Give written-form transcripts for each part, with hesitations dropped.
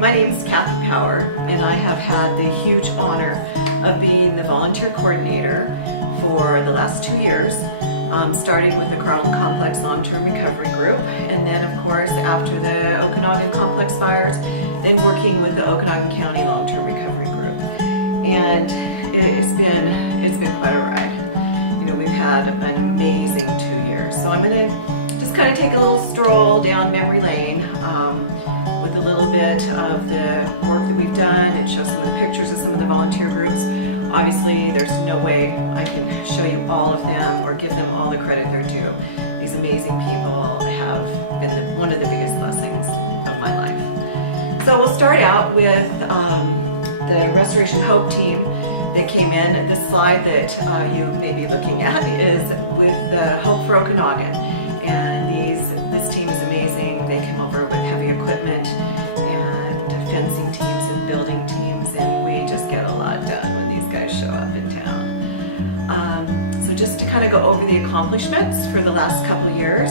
my name is Kathy Power, and I have had the huge honor of being the volunteer coordinator for the last 2 years, starting with the Carlton Complex Long-Term Recovery Group, and then of course after the Okanagan Complex fires, then working with the Okanagan County Long-Term Recovery Group. And it's been quite a ride. You know, we've had an amazing 2 years. So I'm going to just kind of take a little stroll down memory lane with a little bit of the work that we've done and show some of the pictures of some of the volunteer groups. Obviously, there's no way I can show you all of them or give them all the credit they're due. These amazing people have been one of the biggest blessings of my life. So we'll start out with the Restoration Hope team that came in. This slide that you may be looking at is with the Hope for Okanagan. And this team is amazing. They came over with heavy equipment and fencing teams and building teams, and we just get a lot done when these guys show up in town. So just to kind of go over the accomplishments for the last couple years,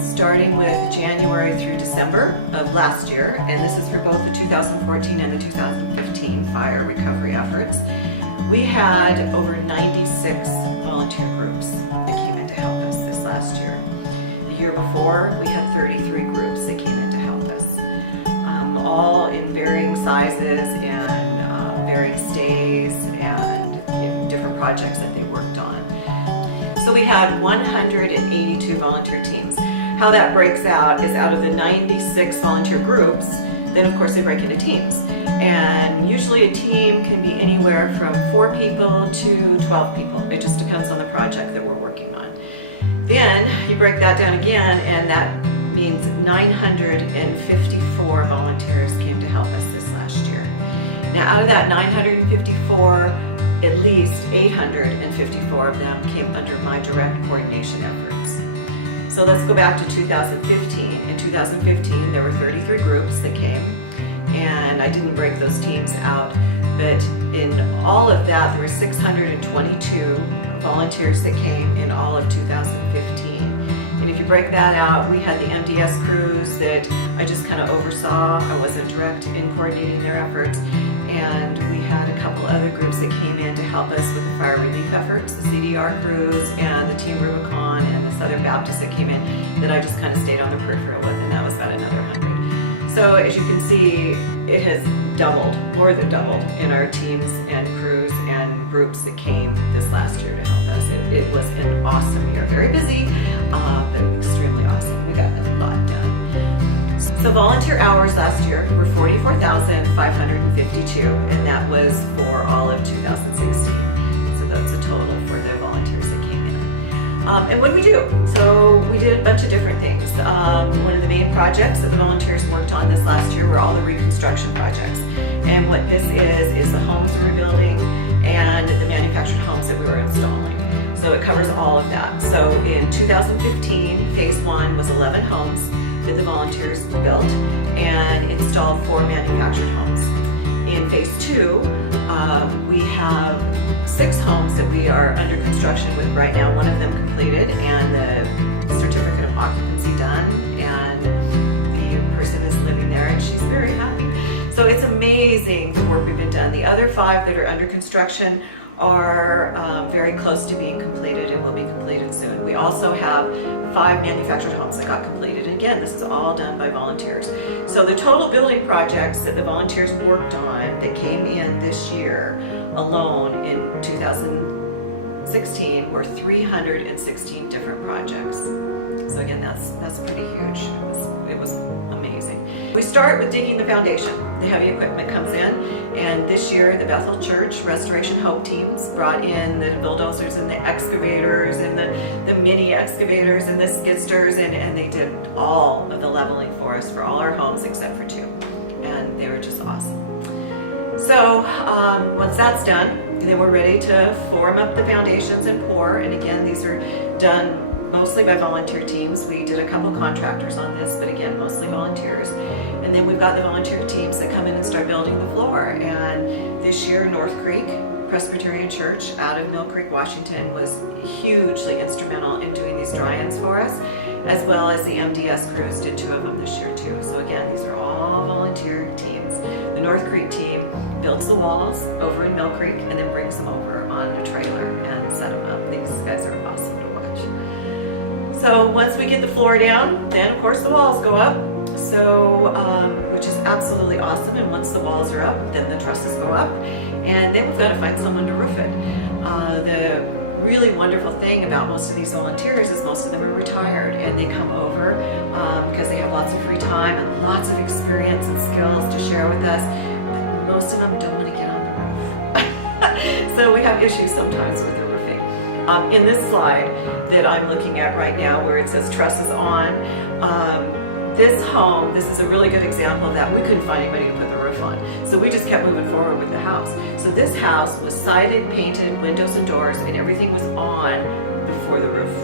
starting with January through December of last year, and this is for both the 2014 and the 2015 fire recovery efforts. We had over 96 volunteer groups that came in to help us this last year. The year before, we had 33 groups that came in to help us, all in varying sizes and varying stays and different projects that they worked on. So we had 182 volunteer teams. How that breaks out is out of the 96 volunteer groups, then of course they break into teams. And usually a team can be anywhere from 4 people to 12 people. It just depends on the project that we're working on. Then you break that down again, and that means 954 volunteers came to help us this last year. Now out of that 954, at least 854 of them came under my direct coordination efforts. So let's go back to 2015. In 2015, there were 33 groups that came, and I didn't break those teams out, but in all of that, there were 622 volunteers that came in all of 2015. And if you break that out, we had the MDS crews that I just kind of oversaw. I wasn't direct in coordinating their efforts. And we had a couple other groups that came in to help us with the fire relief efforts, the CDR crews and the Team Rubicon and the Southern Baptist that came in, that I just kind of stayed on the peripheral with, and that was about another 100. So as you can see, it has doubled, more than doubled, in our teams and crews and groups that came this last year to help us. It was an awesome year, very busy, but extremely awesome. We got a lot done. So volunteer hours last year were 44,552, and that was for all of 2016. So that's a total for the volunteers that came in. And what did we do? So we did a bunch of different things. One of the main projects that the volunteers worked on this last year were all the reconstruction projects. And what this is the homes we were building and the manufactured homes that we were installing. So it covers all of that. So in 2015, phase 1 was 11 homes that the volunteers built and installed 4 manufactured homes. In phase 2, we have 6 homes that we are under construction with right now. One of them completed and the certificate of occupancy done, and the person is living there and she's very happy. So it's amazing the work we've been done. The other 5 that are under construction are very close to being completed and will be completed soon. We also have 5 manufactured homes that got completed. And again, this is all done by volunteers. So the total building projects that the volunteers worked on that came in this year alone in 2016 were 316 different projects. So again, that's pretty huge. It was amazing. We start with digging the foundation. The heavy equipment comes in, and this year the Bethel Church Restoration Hope teams brought in the bulldozers and the excavators and the mini excavators and the skidsters, and they did all of the leveling for us for all our homes except for 2, and they were just awesome. So once that's done, then we're ready to form up the foundations and pour, and again, these are done mostly by volunteer teams. We did a couple contractors on this, but again, mostly volunteers. And then we've got the volunteer teams that come in and start building the floor. And this year, North Creek Presbyterian Church out of Mill Creek, Washington was hugely instrumental in doing these dry-ins for us. as well as the MDS crews did 2 of them this year too. So again, these are all volunteer teams. The North Creek team builds the walls over in Mill Creek and then brings them over on a trailer and set them up. These guys are awesome to watch. So once we get the floor down, then of course the walls go up. So, which is absolutely awesome. And once the walls are up, then the trusses go up. And then we've got to find someone to roof it. The really wonderful thing about most of these volunteers is most of them are retired and they come over because they have lots of free time and lots of experience and skills to share with us. But most of them don't want to get on the roof. So we have issues sometimes with the roofing. In this slide that I'm looking at right now where it says trusses on, this home, this is a really good example of that. We couldn't find anybody to put the roof on. So we just kept moving forward with the house. So this house was sided, painted, windows and doors, and everything was on before the roof.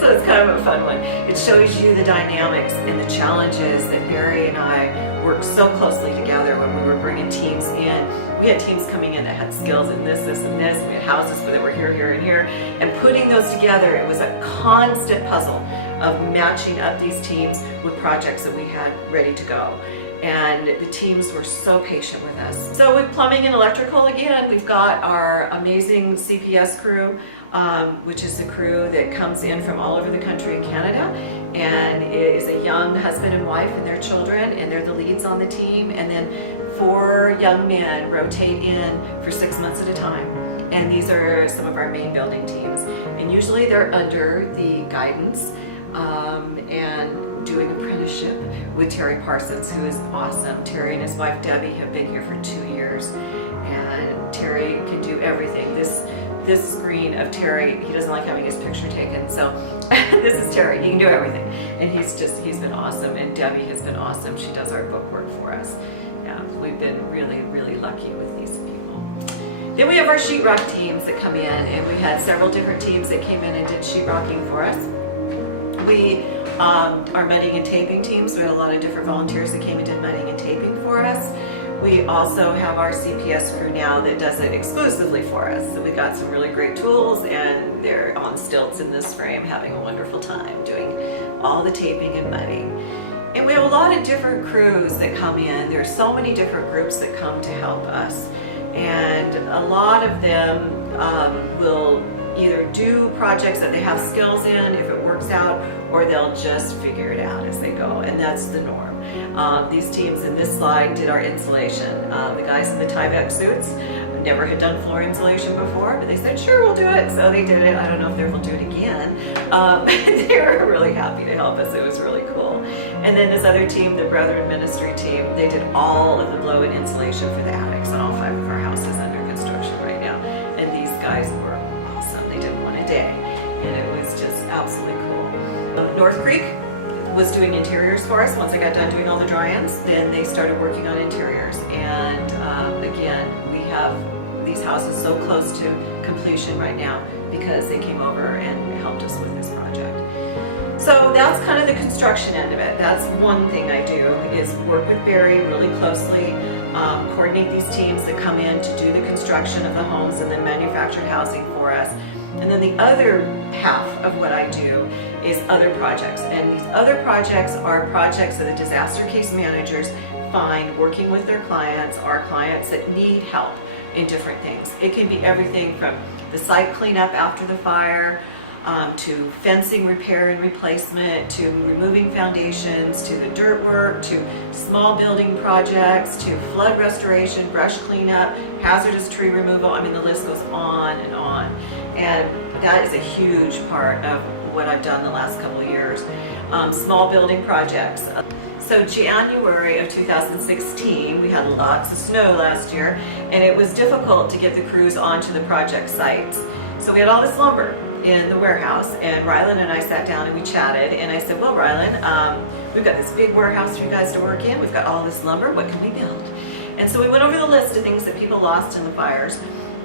So it's kind of a fun one. It shows you the dynamics and the challenges that Barry and I worked so closely together when we were bringing teams in. We had teams coming in that had skills in this, this, and this. We had houses that were here, here, and here. And putting those together, it was a constant puzzle of matching up these teams with projects that we had ready to go. And the teams were so patient with us. So with plumbing and electrical, again, we've got our amazing CPS crew, which is the crew that comes in from all over the country in Canada. And it is a young husband and wife and their children, and they're the leads on the team. And then 4 young men rotate in for 6 months at a time. And these are some of our main building teams. And usually they're under the guidance and doing apprenticeship with Terry Parsons, who is awesome. Terry and his wife Debbie have been here for 2 years, and Terry can do everything. This screen of Terry, he doesn't like having his picture taken, so this is Terry. He can do everything, and he's been awesome. And Debbie has been awesome. She does our book work for us. Yeah, we've been really, really lucky with these people. Then we have our sheetrock teams that come in, and we had several different teams that came in and did sheetrocking for us. We our mudding and taping teams. We had a lot of different volunteers that came and did mudding and taping for us. We also have our CPS crew now that does it exclusively for us. So we got some really great tools, and they're on stilts in this frame having a wonderful time doing all the taping and mudding. And we have a lot of different crews that come in. There's so many different groups that come to help us. And a lot of them will either do projects that they have skills in if it works out, or they'll just figure it out as they go, and that's the norm. These teams in this slide did our insulation. The guys in the Tyvek suits never had done floor insulation before, but they said, sure, we'll do it. So they did it. I don't know if they'll do it again. They were really happy to help us. It was really cool. And then this other team, the Brethren Ministry team, they did all of the blow-in insulation for the attics on all 5 of our houses under construction right now. And these guys were awesome. They did one a day, and it was just absolutely cool. North Creek was doing interiors for us. Once I got done doing all the dry-ins, then they started working on interiors. And again, we have these houses so close to completion right now because they came over and helped us with this project. So that's kind of the construction end of it. That's one thing I do, is work with Barry really closely, coordinate these teams that come in to do the construction of the homes and then manufactured housing for us. And then the other half of what I do is other projects. And these other projects are projects that the disaster case managers find working with their clients, our clients that need help in different things. It can be everything from the site cleanup after the fire, to fencing repair and replacement, to removing foundations, to the dirt work, to small building projects, to flood restoration, brush cleanup, hazardous tree removal. I mean, the list goes on and on. And that is a huge part of what I've done the last couple of years. Small building projects. So January of 2016, we had lots of snow last year, and it was difficult to get the crews onto the project sites. So we had all this lumber in the warehouse, and Rylan and I sat down and we chatted, and I said, well, Rylan, we've got this big warehouse for you guys to work in. We've got all this lumber. What can we build? And so we went over the list of things that people lost in the fires,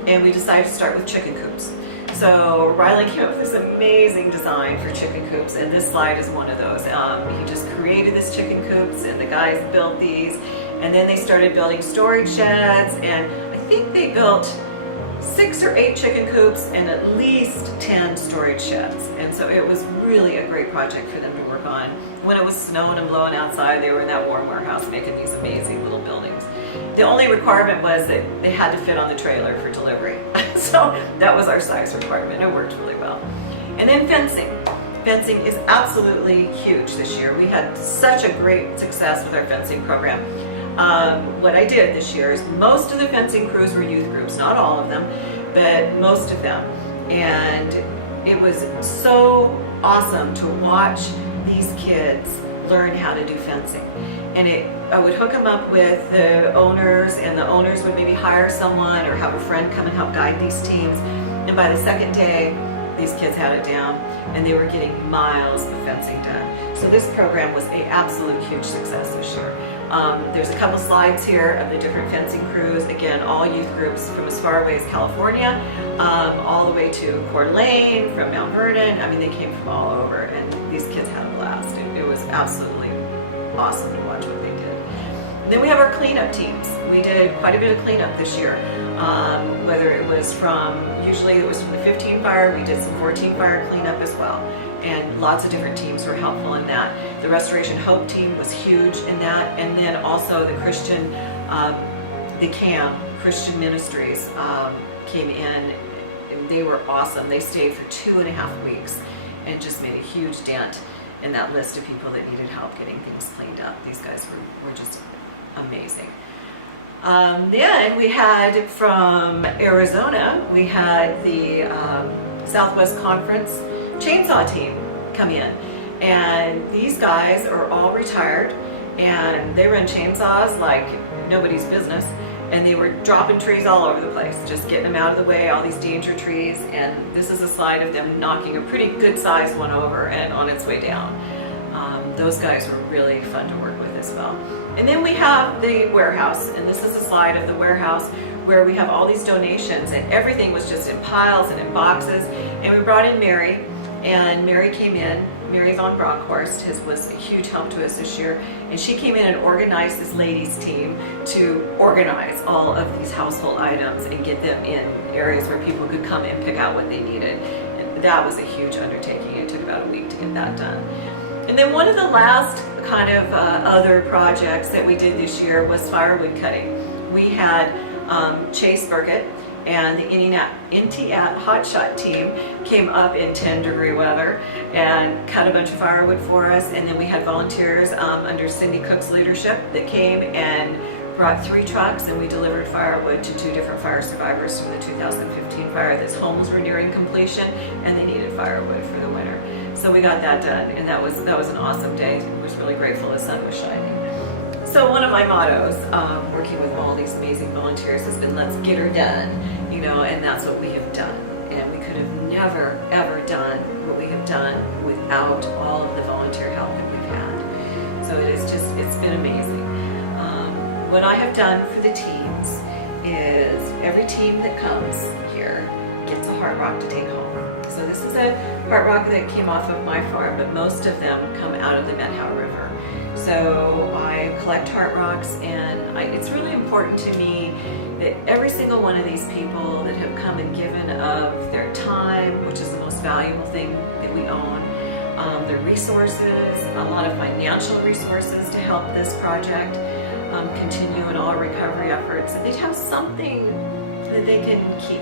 and we decided to start with chicken coops. So Rylan came up with this amazing design for chicken coops, and this slide is one of those. He just created this chicken coops, and the guys built these, and then they started building storage sheds, and I think they built 6 or 8 chicken coops and at least 10 storage sheds. And so it was really a great project for them to work on. When it was snowing and blowing outside, they were in that warm warehouse making these amazing little buildings. The only requirement was that they had to fit on the trailer for delivery. So that was our size requirement. It worked really well. And then fencing. Fencing is absolutely huge this year. We had such a great success with our fencing program. What I did this year is most of the fencing crews were youth groups, not all of them, but most of them. And it was so awesome to watch these kids learn how to do fencing. And I would hook them up with the owners, and the owners would maybe hire someone or have a friend come and help guide these teams. And by the second day, these kids had it down, and they were getting miles of fencing done. So this program was an absolute huge success this year. There's a couple slides here of the different fencing crews. Again, all youth groups from as far away as California, all the way to Coeur d'Alene, from Mount Vernon. I mean, they came from all over, and these kids had a blast. It was absolutely awesome to watch what they did. Then we have our cleanup teams. We did quite a bit of cleanup this year. Whether it was usually it was from the 15 fire, we did some 14 fire cleanup as well. And lots of different teams were helpful in that. The Restoration Hope team was huge in that. And then also the Christian, the CAM, Christian Ministries, came in, and they were awesome. They stayed for 2.5 weeks and just made a huge dent in that list of people that needed help getting things cleaned up. These guys were just amazing. Then we had from Arizona, we had the Southwest Conference chainsaw team come in. And these guys are all retired, and they run chainsaws like nobody's business. And they were dropping trees all over the place, just getting them out of the way, all these danger trees. And this is a slide of them knocking a pretty good sized one over and on its way down. Those guys were really fun to work with as well. And then we have the warehouse, and this is a slide of the warehouse where we have all these donations, and everything was just in piles and in boxes. And we brought in Mary, and Mary came in. Mary Von Bronckhorst was a huge help to us this year, and she came in and organized this ladies team to organize all of these household items and get them in areas where people could come and pick out what they needed. And that was a huge undertaking. It took about a week to get that done. And then one of the last kind of other projects that we did this year was firewood cutting. We had Chase Burkett and the Intiat Hotshot team came up in 10-degree weather and cut a bunch of firewood for us. And then we had volunteers under Cindy Cook's leadership that came and brought 3 trucks, and we delivered firewood to 2 different fire survivors from the 2015 fire. Those homes were nearing completion, and they needed firewood for the winter. So we got that done, and that was an awesome day. I was really grateful the sun was shining. So one of my mottos, working with all these amazing volunteers, has been let's get her done, and that's what we have done. And we could have never, ever done what we have done without all of the volunteer help that we've had. So it's been amazing. What I have done for the teams is every team that comes here gets a heart rock to take home. So this is a heart rock that came off of my farm, but most of them come out of the Methow River. So I collect heart rocks, and it's really important to me that every single one of these people that have come and given of their time, which is the most valuable thing that we own, their resources, a lot of financial resources to help this project continue in all recovery efforts, and they'd have something that they can keep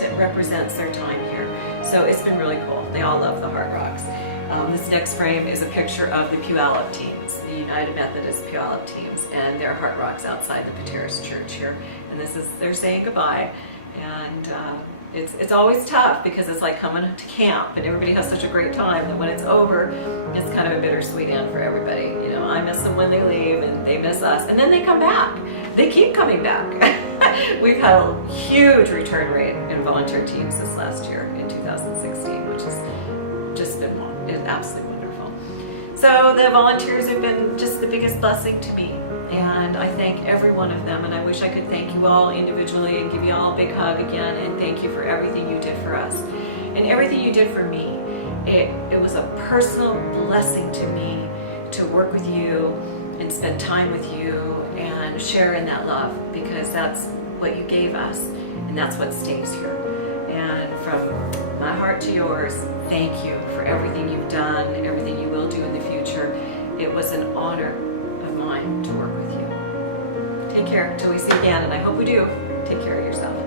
that represents their time here. So it's been really cool. They all love the heart rocks. This next frame is a picture of the Puyallup teams, the United Methodist Puyallup teams, and their heart rocks outside the Pateros Church here. And they're saying goodbye. And it's always tough because it's like coming to camp, and everybody has such a great time that when it's over, it's kind of a bittersweet end for everybody. I miss them when they leave, and they miss us, and then they come back. They keep coming back. We've had a huge return rate in volunteer teams this last year in 2016, which has just been absolutely wonderful. So the volunteers have been just the biggest blessing to me, and I thank every one of them, and I wish I could thank you all individually and give you all a big hug again, and thank you for everything you did for us and everything you did for me. It was a personal blessing to me to work with you and spend time with you and share in that love, because that's what you gave us, and that's what stays here. And from my heart to yours, thank you for everything you've done, everything you will do in the future. It was an honor of mine to work with you. Take care till we see again, and I hope we do. Take care of yourself.